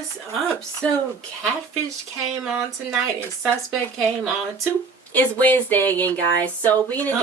What's up? So, Catfish came on tonight and Suspect came on too. It's Wednesday again, guys. So we're gonna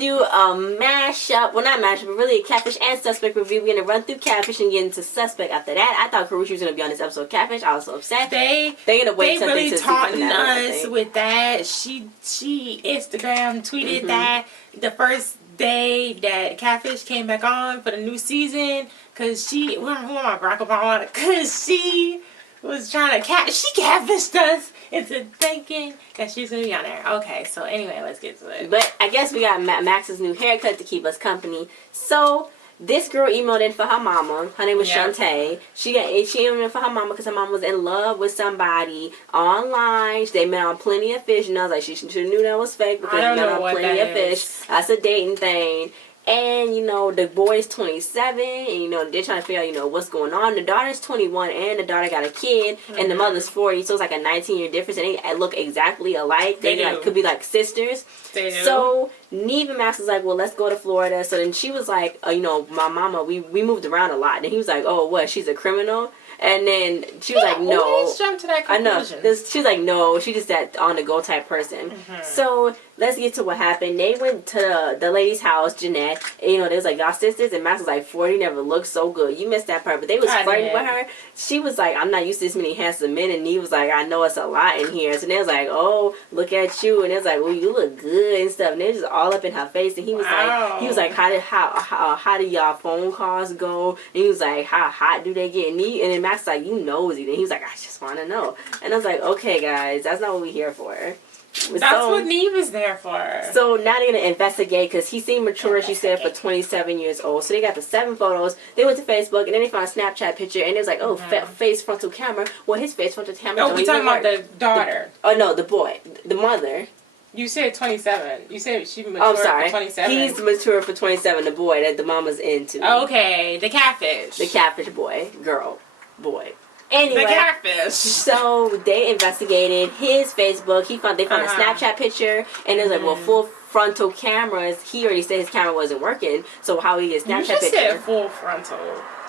do a mashup. Well, not mashup, but really a Catfish and Suspect review. We're gonna run through Catfish and get into Suspect after that. I thought Karushi was gonna be on this episode of Catfish. I was so upset. They're gonna wait. They really taunting us with that. She Instagram tweeted that the first day that Catfish came back on for the new season, cause who am I, Barack Obama? Cause she was trying to catfished us into thinking that she's gonna be on there. Okay, so anyway, let's get to it. But I guess we got Max's new haircut to keep us company. So this girl emailed in for her mama. Her name was Shantae. She emailed in for her mama because her mama was in love with somebody online. They met on Plenty of Fish, and I was like, she should have knew that was fake because they met on Plenty of Fish. That's a dating thing. And, you know, the boy's 27, and, you know, they're trying to figure out, you know, what's going on. The daughter's 21, and the daughter got a kid, and the mother's 40, so it's like a 19-year difference, and they look exactly alike. They like, could be like sisters. They do. So Neve and Max was like, well, let's go to Florida. So then she was like, you know, my mama, we moved around a lot. And he was like, oh, what, she's a criminal? And then she was like, no. Always jump to that conclusion. I know. She was like, no, she's just that on-the-go type person. So let's get to what happened. They went to the lady's house, Jeanette. And, you know, they was like, y'all sisters. And Max was like, 40 never looked so good. You missed that part. But they was flirting with her. She was like, I'm not used to this many handsome men. And Neve was like, I know it's a lot in here. So they was like, oh, look at you. And it was like, well, you look good and stuff. And they was just all up in her face. And he was like, how do y'all phone calls go? And he was like, how hot do they get? And then Max was like, you nosy. And he was like, I just want to know. And I was like, okay, guys, that's not what we're here for. That's what Neve is there for. So now they're going to investigate because he seemed mature, she said, for 27 years old. So they got the 7 photos. They went to Facebook, and then they found a Snapchat picture, and it was like, oh, face frontal camera. Well, his face frontal camera. Oh, we're talking about the daughter. No, the boy. The mother. You said 27. You said she matured for 27. He's mature for 27, the boy that the mama's into. Okay, the catfish. The catfish boy. Girl. Boy. Anyway, the catfish. So they investigated his Facebook. They found a Snapchat picture, and it was like, well, full frontal cameras. He already said his camera wasn't working, so how he get Snapchat picture? You just said full frontal.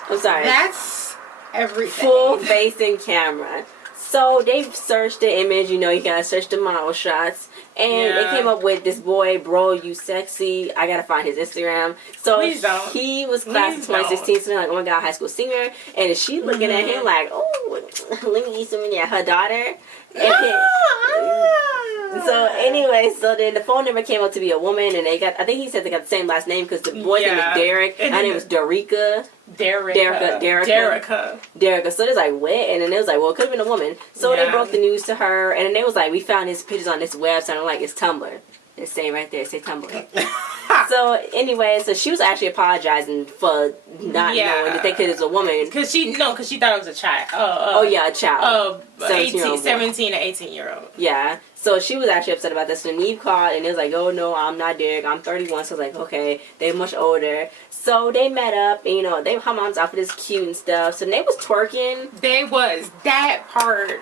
I'm sorry. That's everything. Full facing camera. So they searched the image. You know, you gotta search the model shots. And they came up with this boy, bro, you sexy. I gotta find his Instagram. So he was class of 2016, so they're like, oh my god, high school singer. And she looking at him like, oh, let me eat some of her daughter. So anyway, so then the phone number came up to be a woman, and I think he said they got the same last name because the boy's name was Derek, and her name was Derica. Derica. So there's like, what? And then it was like, well, it could have been a woman. So they broke the news to her, and then they was like, we found his pictures on this website. I'm like, it's Tumblr. It's saying right there, say Tumblr. So anyway, so she was actually apologizing for not knowing that they could as a woman. Because she thought it was a child. A child. 17 to 18-year-old. Yeah. So she was actually upset about this. So Neve called, and it was like, oh no, I'm not Derek. I'm 31. So I was like, okay, they're much older. So they met up, and, you know, her mom's outfit is cute and stuff. So they was twerking. That part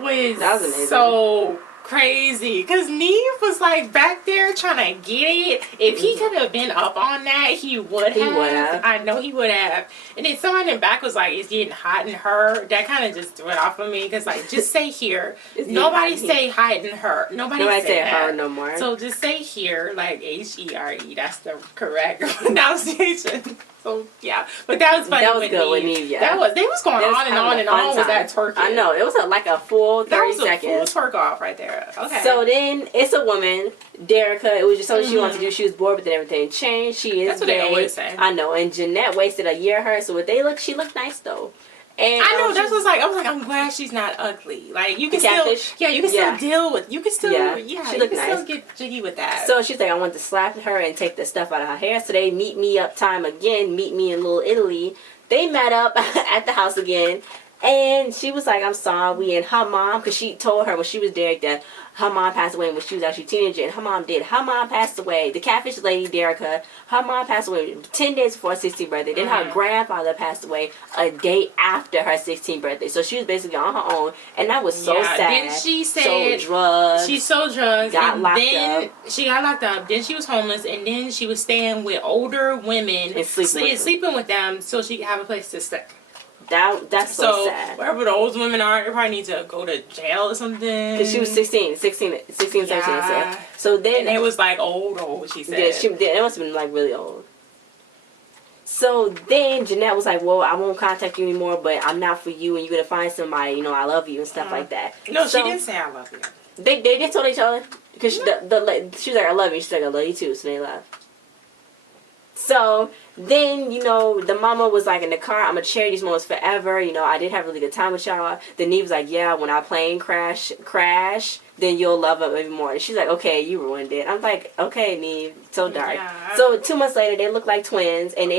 was amazing. So crazy, because Neve was like back there trying to get it. If he could have been up on that, he would have. I know he would have. And then someone in back was like, it's getting hot in her. That kind of just threw it off of me, because like, just say here. Nobody say hot in her. Nobody say her no more. So just say here, like Here. That's the correct pronunciation. So yeah, but that was funny. That was good with Neve. They was going on and on and on with that twerking. I know, it was like a full 30 seconds. That was a full twerk off right there. Okay. So then it's a woman, Derica. It was just something she wanted to do. She was bored, but then everything changed. She is. That's what they always say. I know. And Jeanette wasted a year of her. So she looked nice though. And I know, that's what's like, I was like, I'm glad she's not ugly. Like, you can still, still get jiggy with that. So she's like, I want to slap her and take the stuff out of her hair. So they meet me up time again, meet me in Little Italy. They met up at the house again. And she was like, I'm sorry. And her mom, because she told her when she was Derek that her mom passed away when she was actually a teenager. And her mom did. Her mom passed away. The catfish lady, Derica, her mom passed away 10 days before her 16th birthday. Then her grandfather passed away a day after her 16th birthday. So she was basically on her own. And that was so sad. Then she said, sold drugs. She sold drugs. Got locked up. She got locked up. Then she was homeless. And then she was staying with older women. And sleeping with them so she could have a place to stay. That's so sad. Wherever those women are, they probably need to go to jail or something. Because she was 16, 17. Yeah. So then... And it was like old, she said. Yeah, it must have been like really old. So then Jeanette was like, well, I won't contact you anymore, but I'm not for you, and you're going to find somebody, you know, I love you and stuff like that. No, so, she didn't say I love you. They just told each other. Because she was like, I love you. She's like, I love you too. So they left. So then, you know, the mama was like in the car, I'm going to cherish these moments forever. You know, I did have a really good time with y'all. Then Neve was like, yeah, when our plane crash, then you'll love them even more. And she's like, okay, you ruined it. I'm like, okay, Neve, so dark. Yeah. So 2 months later, they look like twins, and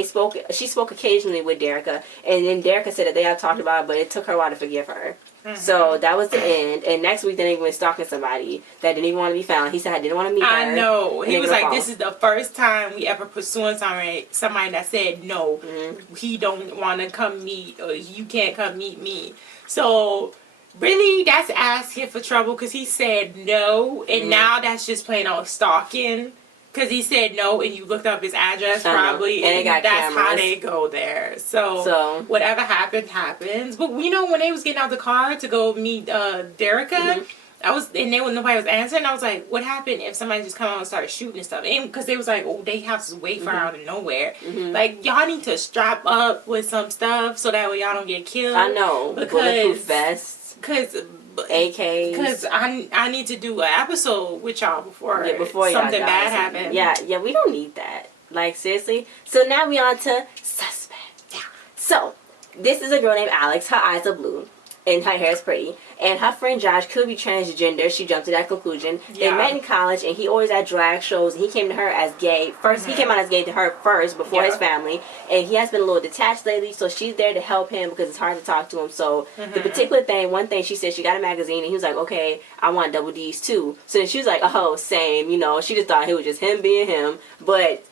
she spoke occasionally with Derica. And then Derica said that they had talked about it, but it took her a while to forgive her. Mm-hmm. So that was the end. And next week, then they went stalking somebody that didn't even want to be found. He said I didn't want to meet her. I know. He was like, this is the first time we ever pursuing somebody that said no. Mm-hmm. He don't want to come meet, or you can't come meet me. So really, that's asking for trouble, because he said no, and now that's just plain old stalking. Because he said no, and you looked up his address probably, and that's cameras. How they go there. So whatever happens. But you know, when they was getting out the car to go meet Derica, nobody was answering. I was like, what happened if somebody just come out and start shooting and stuff? Because they was like, oh, they house is way far out of nowhere. Mm-hmm. Like, y'all need to strap up with some stuff so that way y'all don't get killed. I know. Bulletproof vests. Because AKs. Because I need to do an episode with y'all before something bad happens. Yeah, we don't need that. Like, seriously. So now we on to suspect. Yeah. So, this is a girl named Alex. Her eyes are blue. And her hair is pretty. And her friend Josh could be transgender. She jumped to that conclusion. Yeah. They met in college, and he always at drag shows. And he came to her as gay. First, he came out as gay to her first before his family. And he has been a little detached lately, so she's there to help him because it's hard to talk to him. So the particular one thing she said, she got a magazine, and he was like, okay, I want double D's too. So then she was like, oh, same. You know, she just thought it was just him being him. But...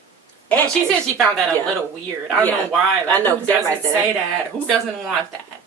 And she said she found that a little weird. I don't know why. Like, I know, who doesn't say that? Who doesn't want that?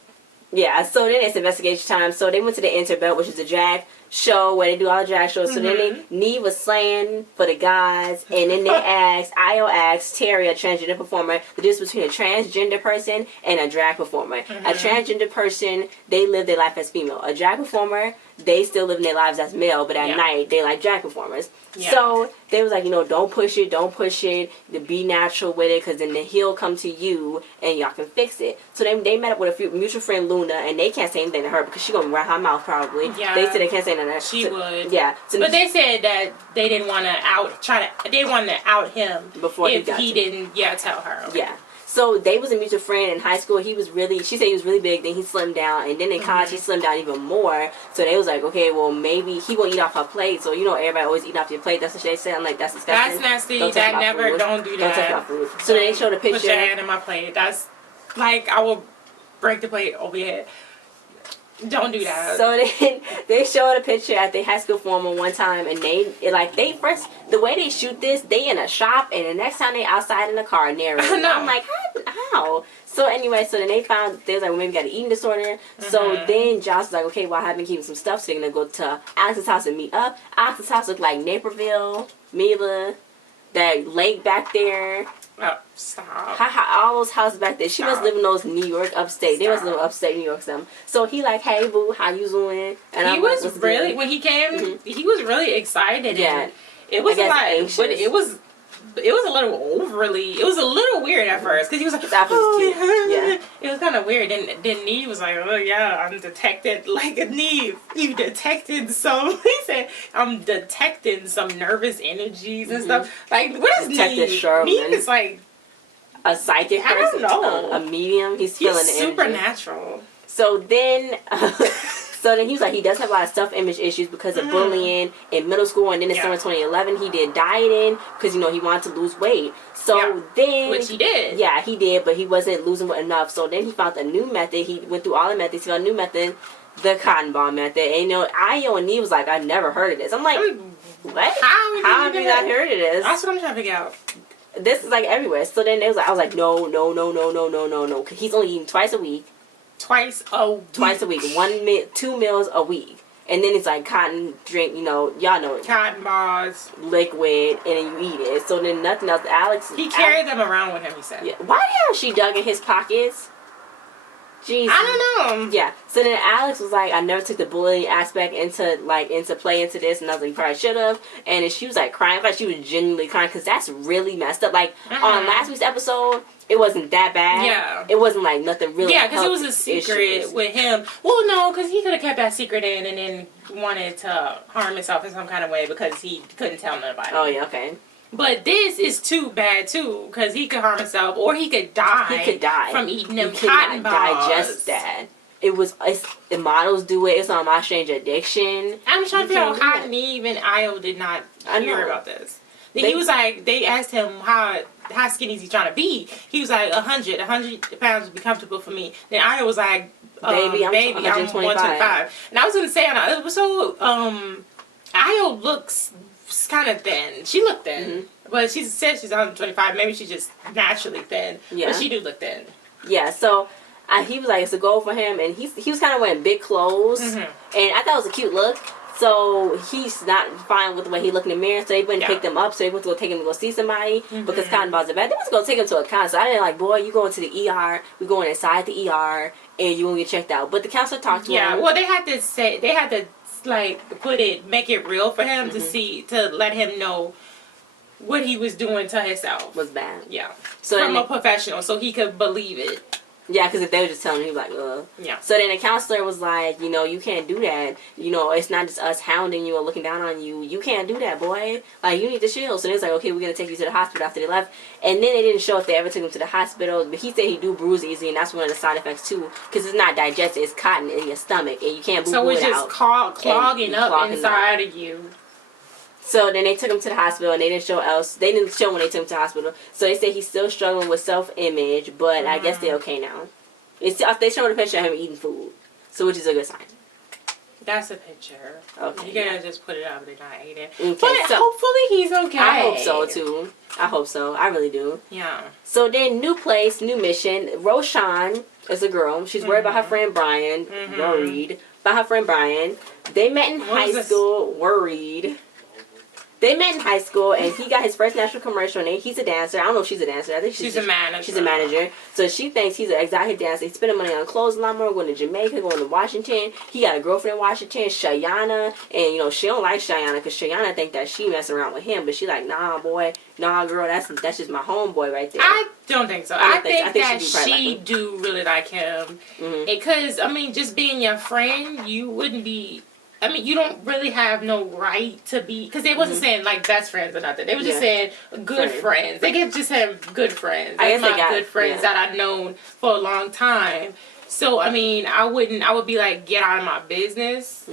Yeah, so then it's investigation time. So they went to the Interbelt, which is a drag show where they do all the drag shows. So then Neve was slaying for the guys, and then Io asked Terry, a transgender performer, the difference between a transgender person and a drag performer. A transgender person, they live their life as female. A drag performer, they still live their lives as male, but at night they like drag performers. Yeah. So they was like, you know, don't push it, to be natural with it, because then he'll come to you and y'all can fix it. So they met up with a mutual friend, Luna, and they can't say anything to her because she's gonna run her mouth probably. Yeah. They said they can't say anything to her. She would. Yeah. So but they said that they didn't want to they wanted to out him before he didn't tell her. Okay. Yeah. So they was a mutual friend in high school. She said he was really big, then he slimmed down, and then in college he slimmed down even more. So they was like, okay, well maybe he won't eat off her plate. So you know everybody always eat off your plate. That's what they say. I'm like, that's disgusting. That's nasty. Don't do that. Don't touch my food. So they showed a picture. Put your hand in my plate. That's like, I will break the plate over your head. Don't do that. So they showed a picture at the high school formal one time, and the way they shoot this, they in a shop, and the next time they outside in the car narrating. I'm like, how? So anyway, so then they found, they was like, well, maybe got an eating disorder. So then Josh was like, okay, well, I have been keeping some stuff, so they're going to go to Alex's house and meet up. Alex's house looked like Naperville, Mila, that lake back there. Oh, stop. All those houses back there. She must live in those New York upstate. They must live in upstate New York something. So he like, hey, boo, how you doing? And he was really, when he came, he was really excited. Yeah. And it was like, but it was a little overly, it was a little weird at first. Because he was like, yeah. It was kind of weird. Then Neve was like, oh yeah, I'm detected, like Neve, you detected some, he said, I'm detecting some nervous energies and stuff. Like, what is Neve? Neve is like a psychic person. I don't know. A medium. He's feeling the energy. Supernatural. So then... So then he was like, he does have a lot of self-image issues because of bullying in middle school, and then in summer 2011 he did dieting because, you know, he wanted to lose weight. So then... Which he did. Yeah, he did, but he wasn't losing weight enough. So then he found a new method. He went through all the methods. He found a new method, the cotton ball method. And, you know, Io and Nee was like, I've never heard of this. I'm like, what? How have you not heard of this? That's what I'm trying to figure out. This is like everywhere. So then I was like, no. He's only eating twice a week. Twice a week. 2 meals a week. And then it's like cotton drink, you know, y'all know it. Cotton balls. Liquid, and then you eat it. So then nothing else. He carried them around with him, he said. Yeah. Why the hell she dug in his pockets? Jesus. I don't know. Yeah. So then Alex was like, I never took the bullying aspect into play into this, and I was like, you probably should have. And then she was like crying, like she was genuinely crying because that's really messed up. Like on last week's episode, it wasn't that bad. Yeah. It wasn't like nothing really. Yeah, because it was a secret with him. Well, no, because he could have kept that secret in and then wanted to harm himself in some kind of way because he couldn't tell nobody. Oh yeah, okay. But this is too bad too, because he could harm himself or he could die. He could die from eating them he cotton could balls. not digest that. The models do it. It's on My Strange Addiction. I'm trying to figure out how Neve and Io did not hear about this. He was like, they asked him how skinny is he trying to be. He was like 100 pounds would be comfortable for me. Then Io was like, baby, I'm 125. And I was gonna say on the episode, Io looks kind of thin. She looked thin, but she said she's 125. Maybe she's just naturally thin. Yeah, but she do look thin. Yeah, so. He was like, it's a goal for him, and he was kind of wearing big clothes, and I thought it was a cute look. So he's not fine with the way he looked in the mirror, so they went and picked him up, so they went to go take him to go see somebody, because cotton balls are bad. They was going to take him to a counselor. I didn't like, boy, you going to the ER, we going inside the ER, and you going to get checked out. But the counselor talked to him. Yeah, well, they had to like make it real for him to let him know what he was doing to himself was bad. Yeah, so from a professional, so he could believe it. Yeah, because if they were just telling him, he was like, ugh. Yeah. So then the counselor was like, you can't do that. It's not just us hounding you or looking down on you. You can't do that, boy. Like, you need to chill. So they was like, okay, we're going to take you to the hospital after they left. And then they didn't show if they ever took him to the hospital. But he said he do bruise easy, and that's one of the side effects, too. Because it's not digested. It's cotton in your stomach, and you can't boo-boo it out. So it's just clogging up inside of you. So then they took him to the hospital, and they didn't show when they took him to the hospital. So they say he's still struggling with self-image, but I guess they're okay now. They showed a picture of him eating food, so which is a good sign. That's a picture. Okay. You gotta just put it up, they're not eating. Okay, but so, hopefully he's okay. I hope so too. I hope so. I really do. Yeah. So then, new place, new mission. Roshan is a girl. She's worried about her friend Brian. Worried about her friend Brian. They met in high school. Worried. They met in high school, and he got his first national commercial, and he's a dancer. I don't know if she's a dancer. I think she's a manager. She's a manager. So she thinks he's an exotic dancer. He's spending money on clothes a lot more, going to Jamaica, going to Washington. He got a girlfriend in Washington, Cheyenne, and, she don't like Cheyenne because Cheyenne think that she messing around with him, but she like, nah, boy, nah, girl, that's just my homeboy right there. I don't think so. I think that she like do really like him. Because, just being your friend, you wouldn't be... you don't really have no right to be... Because they wasn't saying, best friends or nothing. They were just saying good friends. They kept just saying good friends. That's my good friends that I've known for a long time. So, I would be like, get out of my business.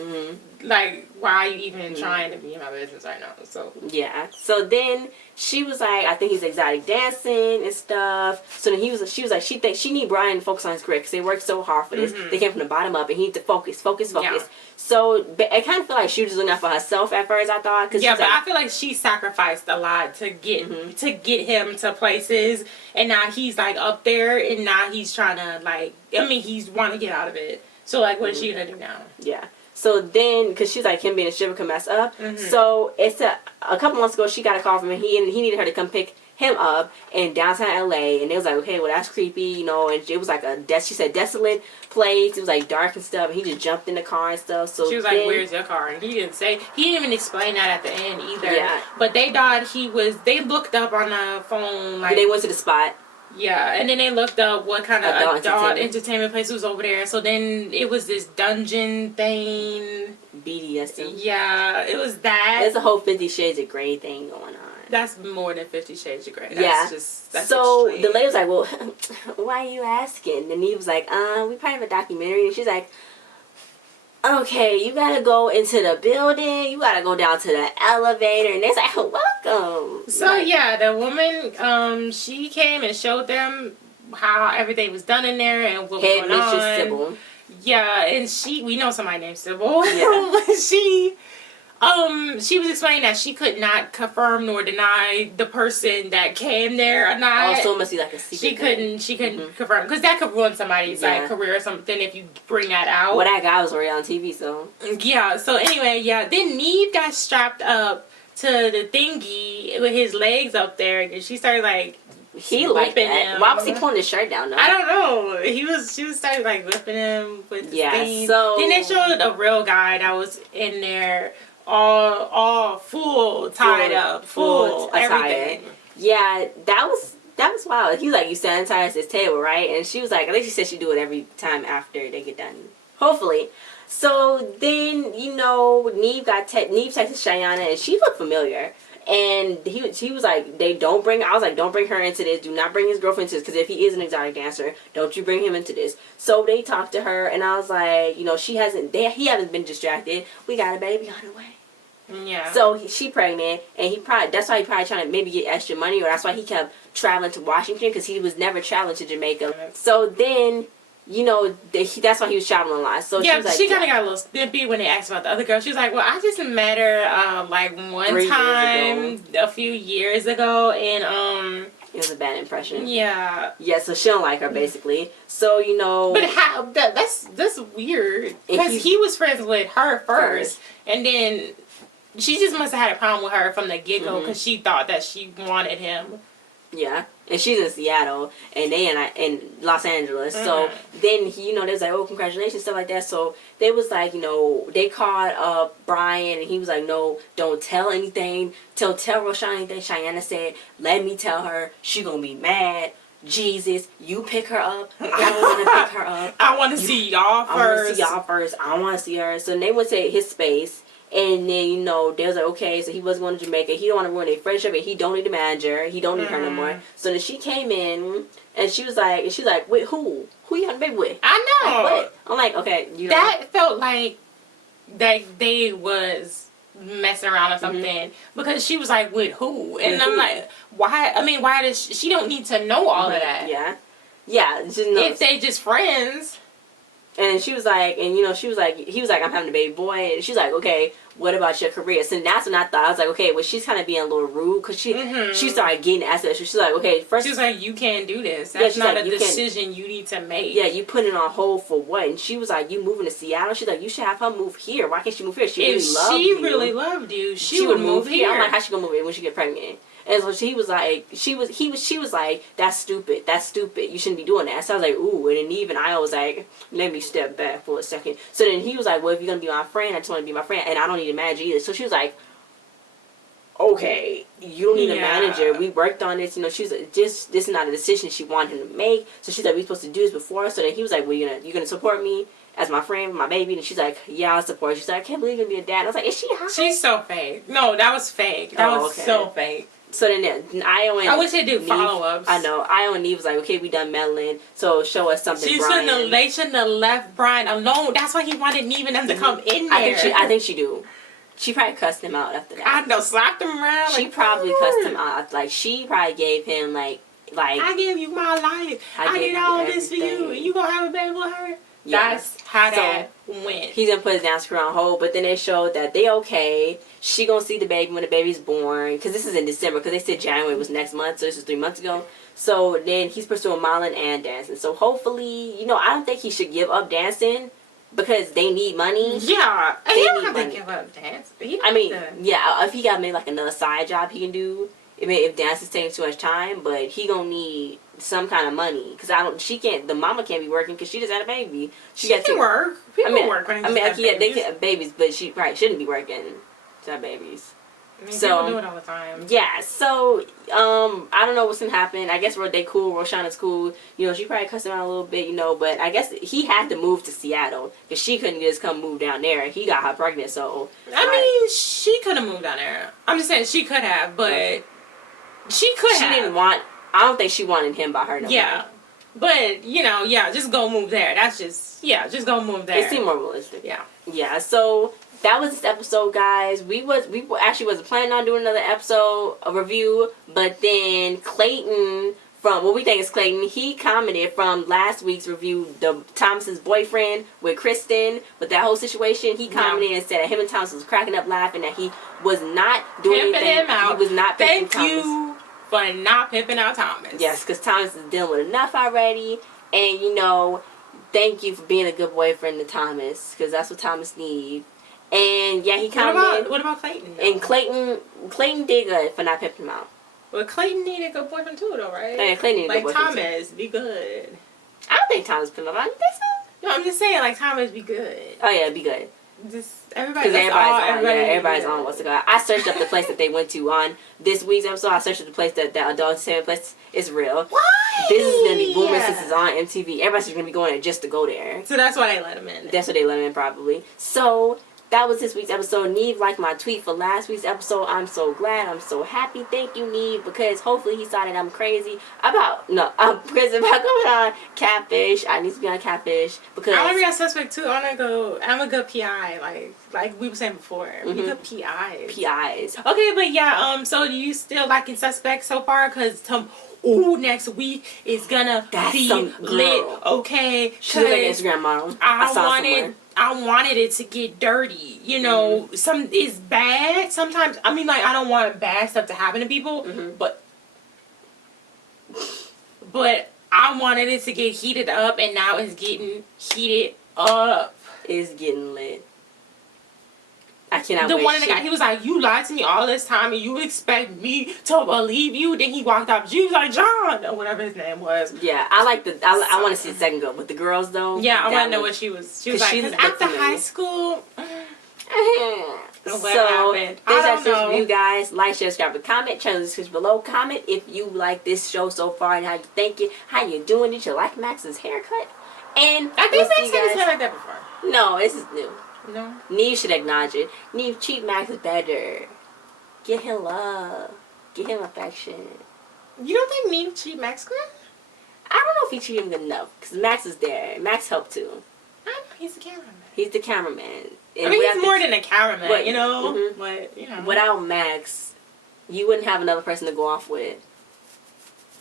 Like, why are you even trying to be in my business right now? So... Yeah. So then... She was like, I think he's exotic dancing and stuff. So then she was like, she thinks she need Brian to focus on his career because they worked so hard for this. They came from the bottom up, and he need to focus. Yeah. So I kind of feel like she was just looking out for herself at first. I thought, I feel like she sacrificed a lot to get him to places, and now he's up there, and now he's trying to he's want to get out of it. So what is she gonna do now? Yeah. So then, because she's like, him being a stripper could mess up. So it's a couple months ago, she got a call from him. He needed her to come pick him up in downtown LA. And they was like, okay, well, that's creepy, and it was like she said, desolate place. It was like dark and stuff. And he just jumped in the car and stuff. So she was like, where's your car? And he didn't even explain that at the end either. Yeah. But they thought they looked up on the phone. They went to the spot. Yeah, and then they looked up what kind of adult entertainment place was over there. So then it was this dungeon thing. BDSM. Yeah, it was that. There's a whole 50 Shades of Grey thing going on. That's more than 50 Shades of Grey. That's so extreme. The lady was like, well, why are you asking? And he was like, we probably have a documentary. And she's like, okay, you gotta go into the building. You gotta go down to the elevator. And they're like, welcome. So the woman, she came and showed them how everything was done in there and what was going on. Sybil. Yeah, and we know somebody named Sybil. Yeah. She was explaining that she could not confirm nor deny the person that came there or not. Oh, so it must be like a secret. She couldn't confirm, because that could ruin somebody's career or something if you bring that out. Well, that guy was already on TV, so. Yeah, so anyway, then Neve got strapped up to the thingy with his legs up there, and she started He liked whipping that. him. Why was he pulling his shirt down though? I don't know. She was started like whipping him with the thing. So then they showed a real guy that was in there all full tied up, full everything. Yeah, that was wild. He was like, you sanitized his table, right? And she was like, I think she said she do it every time after they get done. Hopefully. So then, you know, Neve texted Cheyenne and she looked familiar. And he was like, I was like, don't bring her into this. Do not bring his girlfriend into this. Because if he is an exotic dancer, don't you bring him into this. So they talked to her and I was like, you know, he hasn't been distracted. We got a baby on the way. Yeah. So she pregnant, and that's why he probably trying to maybe get extra money, or that's why he kept traveling to Washington, because he was never traveling to Jamaica. So then, you know, that's why he was traveling a lot. So yeah, she kind of got a little snippy when they asked about the other girl. She was like, well, I just met her like one time a few years ago, and it was a bad impression. Yeah. Yeah, so she don't like her, basically. So, you know. But how, that's weird, because he was friends with her first, and then she just must have had a problem with her from the get-go, because she thought that she wanted him. Yeah. And she's in Seattle, and they in Los Angeles. So then, you know, they was like, oh, congratulations, stuff like that. So they was like, you know, they called up Brian, and he was like, no, don't tell anything. Tell Roshan anything. Cheyenne said, let me tell her. She gonna be mad. Jesus, you pick her up. I don't want to pick her up. I want to see y'all first. I want to see y'all first. I want to see her. So they went to his space. And then, you know, they was like, okay, so he wasn't going to Jamaica. He don't want to ruin their friendship, and he don't need a manager. He don't need her no more. So then she came in, and she was like, wait, who? Who you having a baby with? I know. Like, what? I'm like, okay. You know. That felt like that they was messing around or something, because she was like, with who? And I'm like, why? I mean, why does she don't need to know all of that? Yeah. Yeah. If they just friends. And she was like, and you know, he was like, I'm having a baby boy. And she's like, okay, what about your career? So that's when I thought, I was like, okay, well, she's kind of being a little rude, because she started getting asked that. She's like, okay, first. She's like, you can't do this. That's not a decision you need to make. Yeah, you put it on hold for what? And she was like, you moving to Seattle? She's like, you should have her move here. Why can't she move here? She really loved you. She would move here. I'm like, how's she gonna move here when she get pregnant? And so she was like, she was like, that's stupid. You shouldn't be doing that. So I was like, ooh. And then even I was like, let me step back for a second. So then he was like, well, if you're going to be my friend, I just want to be my friend. And I don't need a manager either. So she was like, okay, you don't need a manager. We worked on this. You know, she's like, this is not a decision she wanted him to make. So she's like, we're supposed to do this before. So then he was like, well, you're gonna support me as my friend, my baby? And she's like, yeah, I'll support you. She's like, I can't believe you're going to be a dad. I was like, is she high? She's so fake. No, that was fake. That was so fake. So then I wish they do follow-ups. I know. Io and Neve was like, okay, we done meddling, so show us something, Brian. They shouldn't have left Brian alone. That's why he wanted Neve and them to come in there. I think she do. She probably cussed him out after that. I know, slapped him around. She probably cussed him out. Like, she probably gave him, like I gave you my life. I did all this for you. And you gonna have a baby with her? Yeah. That's how that went. He's gonna put his dance career on hold, but then they showed that they okay. She gonna see the baby when the baby's born, because this is in December, because they said January was next month, so this is 3 months ago. So then he's pursuing modeling and dancing. So hopefully, you know, I don't think he should give up dancing, because they need money. Yeah, he don't have to give up dancing. Yeah, if he got maybe like another side job he can do, if dance is taking too much time, but he gonna need some kind of money, because the mama can't be working because she just had a baby. She can work. People work when they can have babies, but she probably shouldn't be working to have babies. People do it all the time. Yeah, so I don't know what's gonna happen. I guess they cool. Roshana's cool. You know, she probably cussed him out a little bit. You know, but I guess he had to move to Seattle because she couldn't just come move down there. He got her pregnant, so I mean, she could have moved down there. I'm just saying she could have, but she didn't want. I don't think she wanted him by her. Yeah. But, you know, just go move there. That's just go move there. It seemed more realistic. Yeah. Yeah, so that was this episode, guys. We actually wasn't planning on doing another episode, a review, but then Clayton, from what we think is Clayton, he commented from last week's review, the Thomas's boyfriend with Kristen, with that whole situation. He commented and said that him and Thomas was cracking up laughing, that he was not doing anything. Him out. He was not pimping Thomas. Thank you for not pimping out Thomas. Yes, because Thomas is dealing with enough already. And, you know, thank you for being a good boyfriend to Thomas, because that's what Thomas needs. And, yeah, he commented. What about Clayton? And Clayton did good for not pimping him out. Well, Clayton needed a good boyfriend too, though, right? Yeah, Clayton needed a like good boyfriend Thomas, be good. I don't think Thomas been around. You think so? No, I'm just saying, like Thomas, be good. Oh yeah, be good. Just everybody. Because everybody's yeah. on what's it called. I searched up the place that they went to on this week's episode. I searched up the place that adult entertainment place is real. Why? This is gonna be booming since it's on MTV. Everybody's gonna be going there just to go there. So that's why they let him in. That's what they let him in probably. So that was this week's episode. Neve liked my tweet for last week's episode. I'm so glad. I'm so happy. Thank you, Neve, because hopefully he saw that I'm crazy about crazy about going on Catfish. I need to be on Catfish because I want to be a suspect too. I'm a good PI, like we were saying before. We good PIs. PIs. Okay, but yeah. So do you still liking Suspect so far? Cause next week is gonna be lit. Okay, she's like an Instagram model. I wanted it to get dirty. You know, it's bad sometimes. I mean, like I don't want bad stuff to happen to people, but I wanted it to get heated up, and now it's getting heated up. It's getting lit. I cannot the wait. One in the guy, he was like, "You lied to me all this time, and you expect me to believe you?" Then he walked up. She was like, "John," or whatever his name was. Yeah, I like I want to see the second go with the girls though. Yeah, I want to know what she was. She was like, "Cause after high school." So thanks for you guys. Like, share, subscribe, comment. Channel description below. Comment if you like this show so far and how you think it, how you doing. Did you like Max's haircut? And I think Max had his hair like that before. No, this is new. No. Neve should acknowledge it. Neve, treat Max better. Give him love. Give him affection. You don't think Neve treat Max good? I don't know if he treated him good enough because Max is there. Max helped too. I know, he's the cameraman. He's the cameraman. And I mean, he's more than a cameraman, but, you know. But, you know. Without Max, you wouldn't have another person to go off with.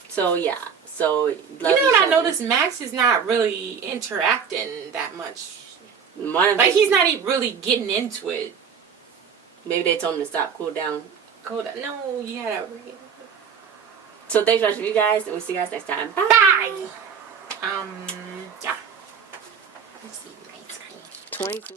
So, yeah. So, you know what I noticed? Max is not really interacting that much. Like, he's not even really getting into it. Maybe they told him to stop, cool down. Cool down. No, you had to. So, thanks for watching, you guys, and we'll see you guys next time. Bye! Bye! Yeah. Let's see, 22.